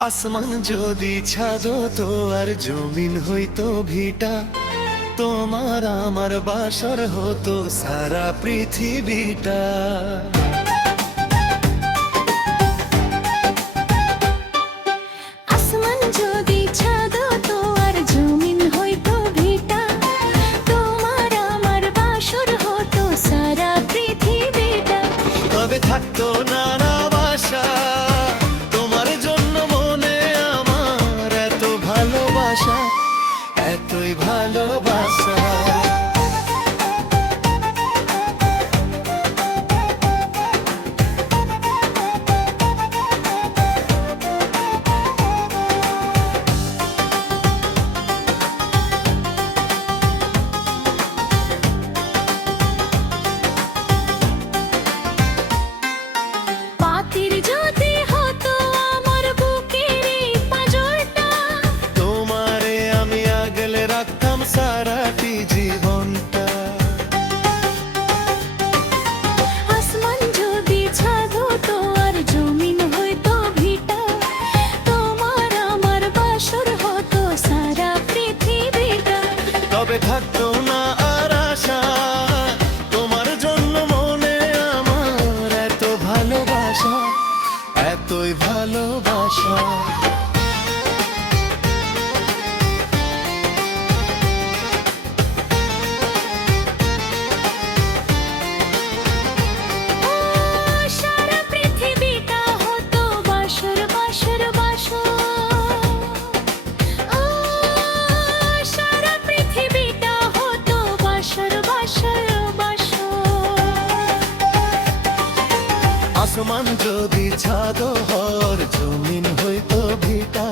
আসমান যদি ছাদ তো আর জমিন হইতো ভিটা, তোমার আমার বাসর হতো সারা পৃথিবীটা। আসমান যদি ছাদ তো আর জমিন হইতো ভিটা, তোমার আমার বাসর হতো সারা পৃথিবীটা। তবে থাকতো না না বাসা, তোমার জন্য মনে আমার এত ভালোবাসা, এতই ভালোবাসা। পাতির যদি হতো আমার বুকের এই পাঁজরটা, তোমারে আমি আগলে রাখতাম সারাটি জীবনটা। আসমান যদি ছাদ তো আর জমিন হইতো ভিটা, তোমার আমার বাসর হতো সারা পৃথিবীটা। তবে থাকতো না আর আশা, তোমার জন্য মনে আমার এত ভালোবাসা, এতই ভালোবাসা। ও সারা পৃথিবীটা হতো বাসর বাসর বাসর। ও সারা পৃথিবীটা হতো বাসর বাসর বাসর। আসমান যদি ছাদ হর জমিন হইতো ভিটা,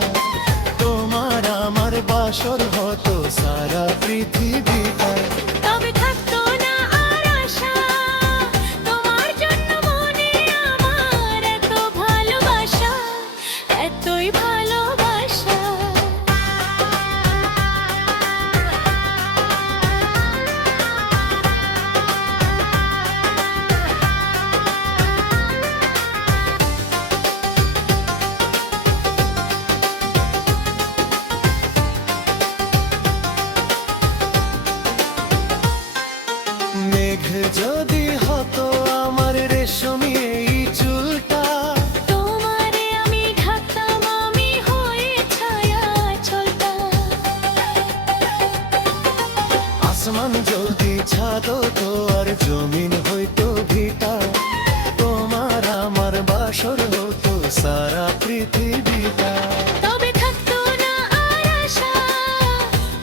তোমার আমার বাসর হতো সারা পৃথিবীটা। তবে থাকতো না আর আশা, তোমার জন্য মনে আমার এত ভালোবাসা, এতই ভালোবাসা। মেঘ যদি হতো আমার রেশমি এই চুলটা, তোমারে আমি ঢাকতাম আমি হয়ে ছায়া চলতা। আসমান যদি ছাদ তো আর জমিন হইতো ভিটা, তোমার আমার বাসর হতো সারা পৃথিবীটা। তবে থাকতো না আর আশা,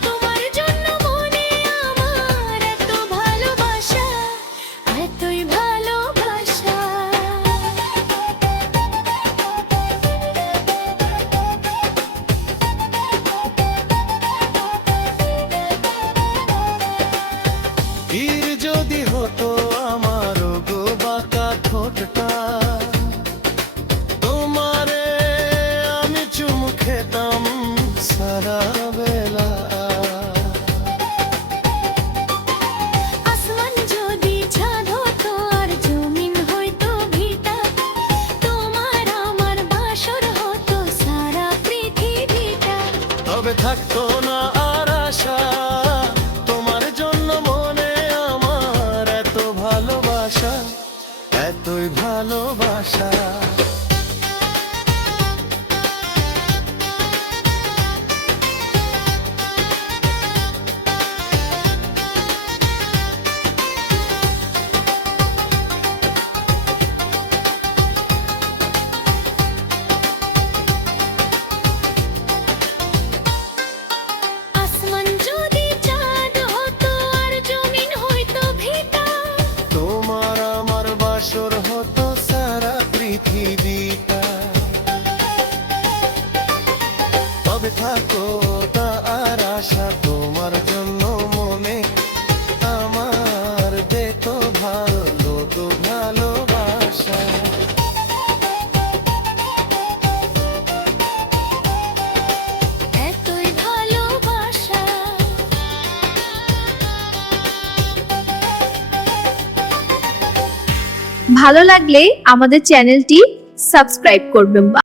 তোমার জন্য মনে আমার এত ভালোবাসা, এতই ভালোবাসা। তীর যদি হতো আমার গো বাঁকা ঠোঁটটা, তোমারে আমি চুমু খেতাম সারা বেলা। আসমান যদি ছাদ হতো আর জমিন হইতো ভিটা, তোমার আমার বাসর হতো সারা পৃথিবীটা। তবে থাকতো না আর আশা, তোমার জন্য মনে আমার এত ভালোবাসা, এতই ভালোবাসা। আসমান যদি চাঁদ হতো আর জমিন হইতো ভিটা, তোমার আমার বাসর হতো সারা পৃথিবীটা। তবে থাকো তা আর আশা, তোমার জন্য মনে আমার দেখো ভালো তো ভালোবাসা। এতই ভালোবাসা। ভালো লাগলে আমাদের চ্যানেলটি সাবস্ক্রাইব করবেন।